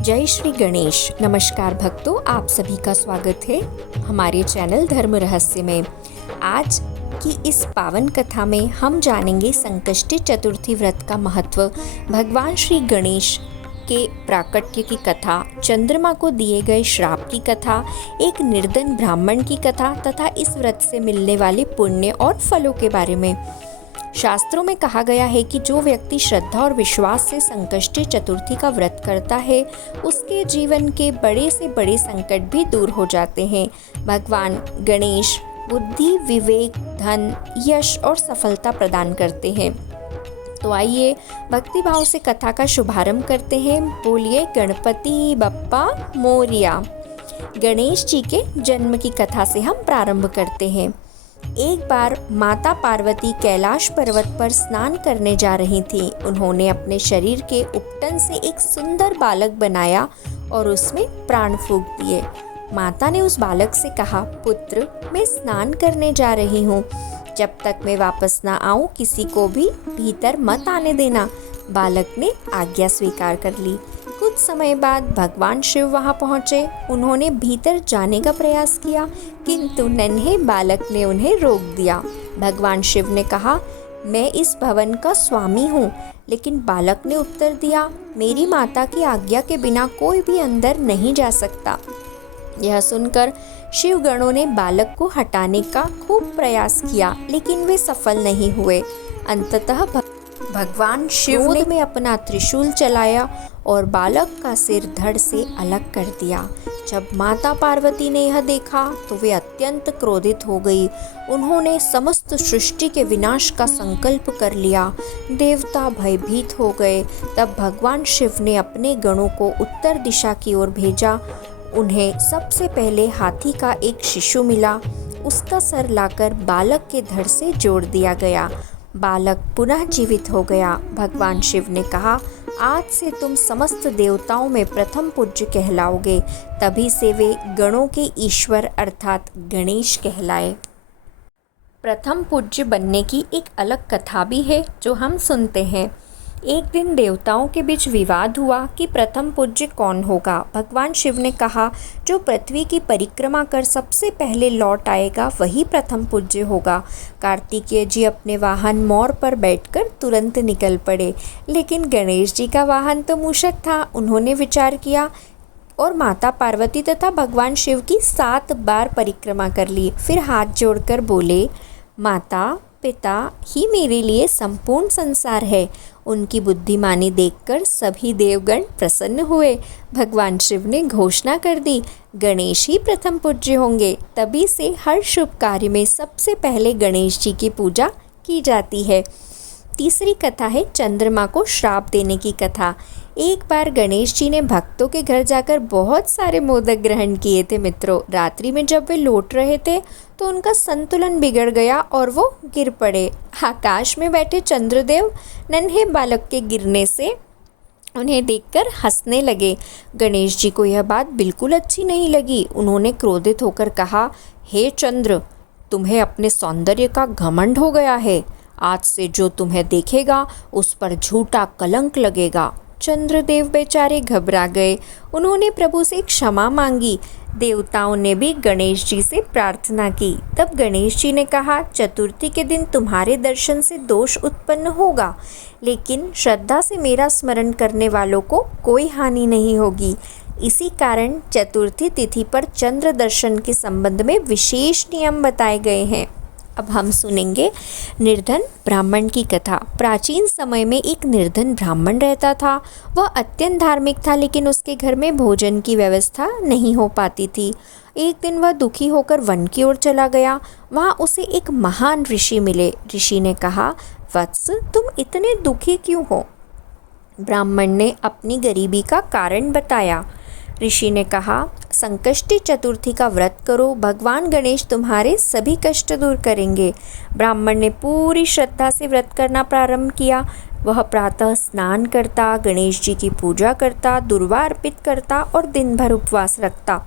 जय श्री गणेश। नमस्कार भक्तों, आप सभी का स्वागत है हमारे चैनल धर्म रहस्य में। आज की इस पावन कथा में हम जानेंगे संकष्टी चतुर्थी व्रत का महत्व, भगवान श्री गणेश के प्राकट्य की कथा, चंद्रमा को दिए गए श्राप की कथा, एक निर्धन ब्राह्मण की कथा तथा इस व्रत से मिलने वाले पुण्य और फलों के बारे में। शास्त्रों में कहा गया है कि जो व्यक्ति श्रद्धा और विश्वास से संकष्टी चतुर्थी का व्रत करता है, उसके जीवन के बड़े से बड़े संकट भी दूर हो जाते हैं। भगवान गणेश बुद्धि, विवेक, धन, यश और सफलता प्रदान करते हैं। तो आइए भक्ति भाव से कथा का शुभारंभ करते हैं। बोलिए गणपति बप्पा मोरिया। गणेश जी के जन्म की कथा से हम प्रारंभ करते हैं। एक बार माता पार्वती कैलाश पर्वत पर स्नान करने जा रही थी। उन्होंने अपने शरीर के उपटन से एक सुंदर बालक बनाया और उसमें प्राण फूंक दिए। माता ने उस बालक से कहा, पुत्र, मैं स्नान करने जा रही हूँ, जब तक मैं वापस ना आऊँ किसी को भी भीतर मत आने देना। बालक ने आज्ञा स्वीकार कर ली। कुछ समय बाद भगवान शिव वहां पहुंचे। उन्होंने भीतर जाने का प्रयास किया, किंतु नन्हे बालक ने उन्हें रोक दिया। भगवान शिव ने कहा, मैं इस भवन का स्वामी हूँ। लेकिन बालक ने उत्तर दिया, मेरी माता की आज्ञा के बिना कोई भी अंदर नहीं जा सकता। यह सुनकर शिव गणों ने बालक को हटाने का खूब प्रयास किया, लेकिन वे सफल नहीं हुए। अंततः भगवान शिव ने अपना त्रिशूल चलाया और बालक का सिर धड़ से अलग कर दिया। जब माता पार्वती ने यह देखा तो वे अत्यंत क्रोधित हो गई। उन्होंने समस्त सृष्टि के विनाश का संकल्प कर लिया। देवता भयभीत हो गए। तब भगवान शिव ने अपने गणों को उत्तर दिशा की ओर भेजा। उन्हें सबसे पहले हाथी का एक शिशु मिला। उसका सर लाकर बालक के धड़ से जोड़ दिया गया। बालक पुनः जीवित हो गया। भगवान शिव ने कहा, आज से तुम समस्त देवताओं में प्रथम पूज्य कहलाओगे। तभी से वे गणों के ईश्वर अर्थात गणेश कहलाए। प्रथम पूज्य बनने की एक अलग कथा भी है जो हम सुनते हैं। एक दिन देवताओं के बीच विवाद हुआ कि प्रथम पूज्य कौन होगा। भगवान शिव ने कहा, जो पृथ्वी की परिक्रमा कर सबसे पहले लौट आएगा वही प्रथम पूज्य होगा। कार्तिकेय जी अपने वाहन मोर पर बैठकर तुरंत निकल पड़े, लेकिन गणेश जी का वाहन तो मूषक था। उन्होंने विचार किया और माता पार्वती तथा भगवान शिव की 7 बार परिक्रमा कर ली। फिर हाथ जोड़कर बोले, माता पिता ही मेरे लिए संपूर्ण संसार है। उनकी बुद्धिमानी देखकर सभी देवगण प्रसन्न हुए। भगवान शिव ने घोषणा कर दी, गणेश ही प्रथम पूज्य होंगे। तभी से हर शुभ कार्य में सबसे पहले गणेश जी की पूजा की जाती है। तीसरी कथा है चंद्रमा को श्राप देने की कथा। एक बार गणेश जी ने भक्तों के घर जाकर बहुत सारे मोदक ग्रहण किए थे। मित्रों, रात्रि में जब वे लौट रहे थे तो उनका संतुलन बिगड़ गया और वो गिर पड़े। आकाश में बैठे चंद्रदेव नन्हे बालक के गिरने से उन्हें देखकर हंसने लगे। गणेश जी को यह बात बिल्कुल अच्छी नहीं लगी। उन्होंने क्रोधित होकर कहा, हे चंद्र, तुम्हें अपने सौंदर्य का घमंड हो गया है। आज से जो तुम्हें देखेगा उस पर झूठा कलंक लगेगा। चंद्रदेव बेचारे घबरा गए। उन्होंने प्रभु से क्षमा मांगी। देवताओं ने भी गणेश जी से प्रार्थना की। तब गणेश जी ने कहा, चतुर्थी के दिन तुम्हारे दर्शन से दोष उत्पन्न होगा, लेकिन श्रद्धा से मेरा स्मरण करने वालों को कोई हानि नहीं होगी। इसी कारण चतुर्थी तिथि पर चंद्र दर्शन के संबंध में विशेष नियम बताए गए हैं। अब हम सुनेंगे निर्धन ब्राह्मण की कथा। प्राचीन समय में एक निर्धन ब्राह्मण रहता था। वह अत्यंत धार्मिक था, लेकिन उसके घर में भोजन की व्यवस्था नहीं हो पाती थी। एक दिन वह दुखी होकर वन की ओर चला गया। वहाँ उसे एक महान ऋषि मिले। ऋषि ने कहा, वत्स, तुम इतने दुखी क्यों हो? ब्राह्मण ने अपनी गरीबी का कारण बताया। ऋषि ने कहा, संकष्टी चतुर्थी का व्रत करो, भगवान गणेश तुम्हारे सभी कष्ट दूर करेंगे। ब्राह्मण ने पूरी श्रद्धा से व्रत करना प्रारंभ किया। वह प्रातः स्नान करता, गणेश जी की पूजा करता, दुर्वा अर्पित करता और दिन भर उपवास रखता।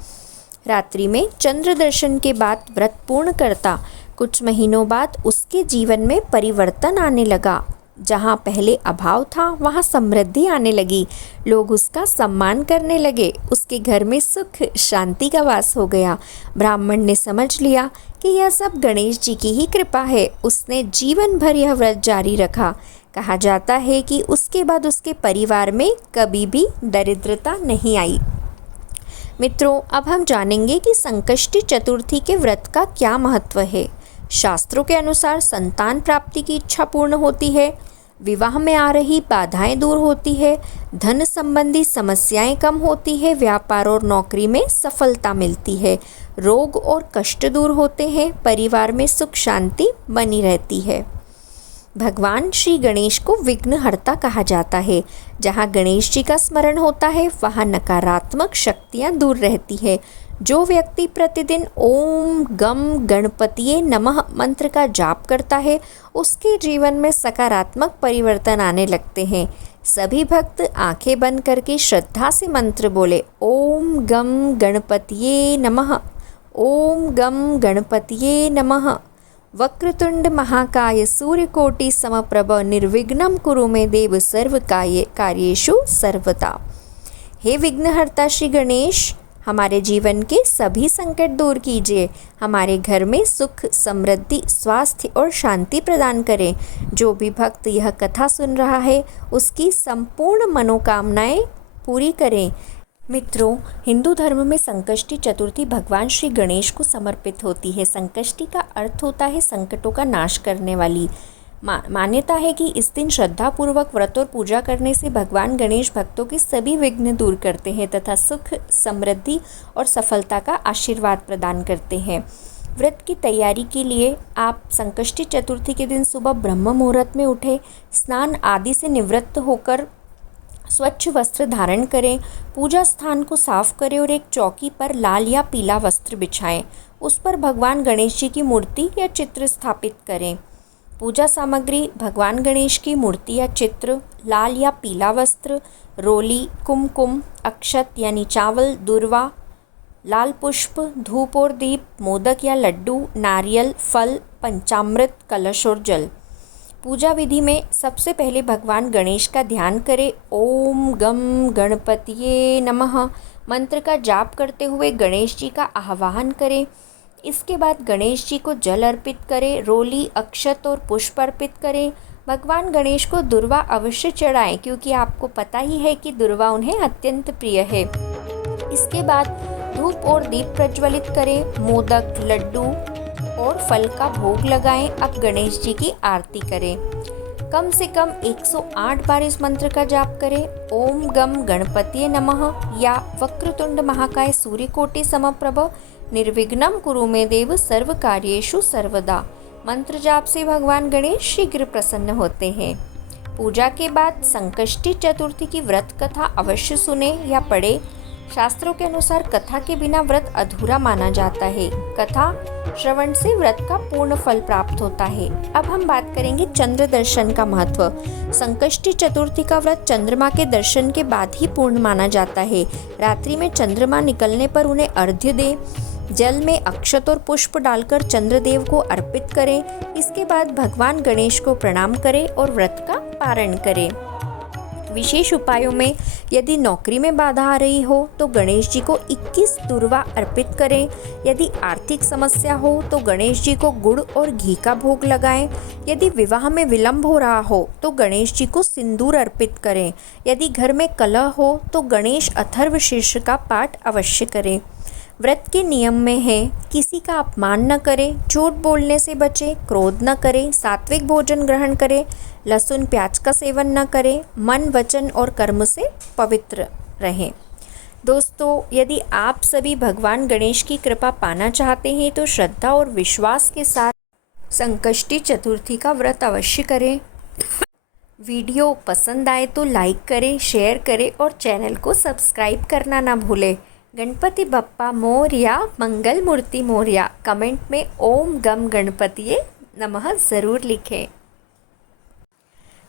रात्रि में चंद्र दर्शन के बाद व्रत पूर्ण करता। कुछ महीनों बाद उसके जीवन में परिवर्तन आने लगा। जहाँ पहले अभाव था वहाँ समृद्धि आने लगी। लोग उसका सम्मान करने लगे। उसके घर में सुख शांति का वास हो गया। ब्राह्मण ने समझ लिया कि यह सब गणेश जी की ही कृपा है। उसने जीवन भर यह व्रत जारी रखा। कहा जाता है कि उसके बाद उसके परिवार में कभी भी दरिद्रता नहीं आई। मित्रों, अब हम जानेंगे कि संकष्टी चतुर्थी के व्रत का क्या महत्व है। शास्त्रों के अनुसार संतान प्राप्ति की इच्छा पूर्ण होती है, विवाह में आ रही बाधाएं दूर होती है, धन संबंधी समस्याएं कम होती है, व्यापार और नौकरी में सफलता मिलती है, रोग और कष्ट दूर होते हैं, परिवार में सुख शांति बनी रहती है। भगवान श्री गणेश को विघ्नहर्ता कहा जाता है। जहाँ गणेश जी का स्मरण होता है वहाँ नकारात्मक शक्तियाँ दूर रहती है। जो व्यक्ति प्रतिदिन ओम गम गणपतिये नमः मंत्र का जाप करता है उसके जीवन में सकारात्मक परिवर्तन आने लगते हैं। सभी भक्त आंखें बंद करके श्रद्धा से मंत्र बोले, ओम गम गणपतिये नमः, ओम गम गणपतिये नमः। वक्रतुंड महाकाय सूर्यकोटि समप्रभ निर्विघ्नं कुरु मे देव सर्व कार्येषु सर्वदा। हे विघ्नहर्ता श्री गणेश, हमारे जीवन के सभी संकट दूर कीजिए, हमारे घर में सुख समृद्धि स्वास्थ्य और शांति प्रदान करें। जो भी भक्त यह कथा सुन रहा है उसकी संपूर्ण मनोकामनाएं पूरी करें। मित्रों, हिंदू धर्म में संकष्टी चतुर्थी भगवान श्री गणेश को समर्पित होती है। संकष्टी का अर्थ होता है संकटों का नाश करने वाली। मान्यता है कि इस दिन श्रद्धापूर्वक व्रत और पूजा करने से भगवान गणेश भक्तों के सभी विघ्न दूर करते हैं तथा सुख समृद्धि और सफलता का आशीर्वाद प्रदान करते हैं। व्रत की तैयारी के लिए आप संकष्टी चतुर्थी के दिन सुबह ब्रह्म मुहूर्त में उठें, स्नान आदि से निवृत्त होकर स्वच्छ वस्त्र धारण करें, पूजा स्थान को साफ करें और एक चौकी पर लाल या पीला वस्त्र बिछाएं। उस पर भगवान गणेश जी की मूर्ति या चित्र स्थापित करें। पूजा सामग्री: भगवान गणेश की मूर्ति या चित्र, लाल या पीला वस्त्र, रोली, कुमकुम, अक्षत यानी चावल, दुर्वा, लाल पुष्प, धूप और दीप, मोदक या लड्डू, नारियल, फल, पंचामृत, कलश और जल। पूजा विधि में सबसे पहले भगवान गणेश का ध्यान करें। ओम गम गणपतिये नमः मंत्र का जाप करते हुए गणेश जी का आह्वान करें। इसके बाद गणेश जी को जल अर्पित करें, रोली, अक्षत और पुष्प अर्पित करें। भगवान गणेश को दुर्वा अवश्य चढ़ाएं क्योंकि आपको पता ही है कि दुर्वा उन्हें अत्यंत प्रिय है। इसके बाद धूप और दीप प्रज्वलित करें, मोदक, लड्डू और फल का भोग लगाएं। अब गणेश जी की आरती करें। कम से कम 108 बार इस मंत्र का जाप करें। ओम गम गणपतिये नमः या वक्रतुंड महाकाय सूर्यकोटि समप्रभ निर्विघ्नं कुरु मे देव सर्व कार्येषु सर्वदा। मंत्र जाप से भगवान गणेश शीघ्र प्रसन्न होते हैं। पूजा के बाद संकष्टी चतुर्थी की व्रत कथा अवश्य सुने या पढ़े। शास्त्रों के अनुसार कथा के बिना व्रत अधूरा माना जाता है। कथा श्रवण से व्रत का पूर्ण फल प्राप्त होता है। अब हम बात करेंगे चंद्र दर्शन का महत्व। संकष्टी चतुर्थी का व्रत चंद्रमा के दर्शन के बाद ही पूर्ण माना जाता है। रात्रि में चंद्रमा निकलने पर उन्हें अर्घ्य दें। जल में अक्षत और पुष्प डालकर चंद्रदेव को अर्पित करें। इसके बाद भगवान गणेश को प्रणाम करें और व्रत का पारण करें। विशेष उपायों में यदि नौकरी में बाधा आ रही हो तो गणेश जी को 21 दुर्वा अर्पित करें। यदि आर्थिक समस्या हो तो गणेश जी को गुड़ और घी का भोग लगाएं। यदि विवाह में विलंब हो रहा हो तो गणेश जी को सिंदूर अर्पित करें। यदि घर में कलह हो तो गणेश अथर्व शीर्ष का पाठ अवश्य करें। व्रत के नियम में है किसी का अपमान न करें, झूठ बोलने से बचें, क्रोध न करें, सात्विक भोजन ग्रहण करें, लहसुन प्याज का सेवन न करें, मन वचन और कर्म से पवित्र रहें। दोस्तों, यदि आप सभी भगवान गणेश की कृपा पाना चाहते हैं तो श्रद्धा और विश्वास के साथ संकष्टी चतुर्थी का व्रत अवश्य करें। वीडियो पसंद आए तो लाइक करें, शेयर करें और चैनल को सब्सक्राइब करना ना भूलें। गणपति बप्पा मोरया, मंगल मूर्ति मोरया। कमेंट में ओम गम गणपतिये नमः ज़रूर लिखें।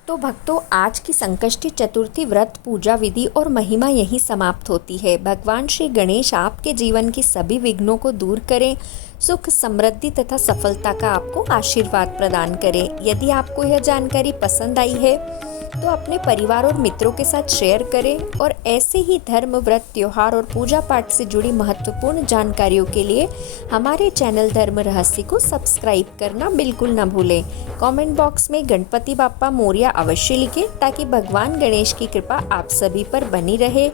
तो भक्तों, आज की संकष्टी चतुर्थी व्रत पूजा विधि और महिमा यहीं समाप्त होती है। भगवान श्री गणेश आपके जीवन की सभी विघ्नों को दूर करें, सुख समृद्धि तथा सफलता का आपको आशीर्वाद प्रदान करें। यदि आपको यह जानकारी पसंद आई है तो अपने परिवार और मित्रों के साथ शेयर करें और ऐसे ही धर्म, व्रत, त्योहार और पूजा पाठ से जुड़ी महत्वपूर्ण जानकारियों के लिए हमारे चैनल धर्म रहस्य को सब्सक्राइब करना बिल्कुल न भूलें। कमेंट बॉक्स में गणपति बाप्पा मोरया अवश्य लिखें ताकि भगवान गणेश की कृपा आप सभी पर बनी रहे।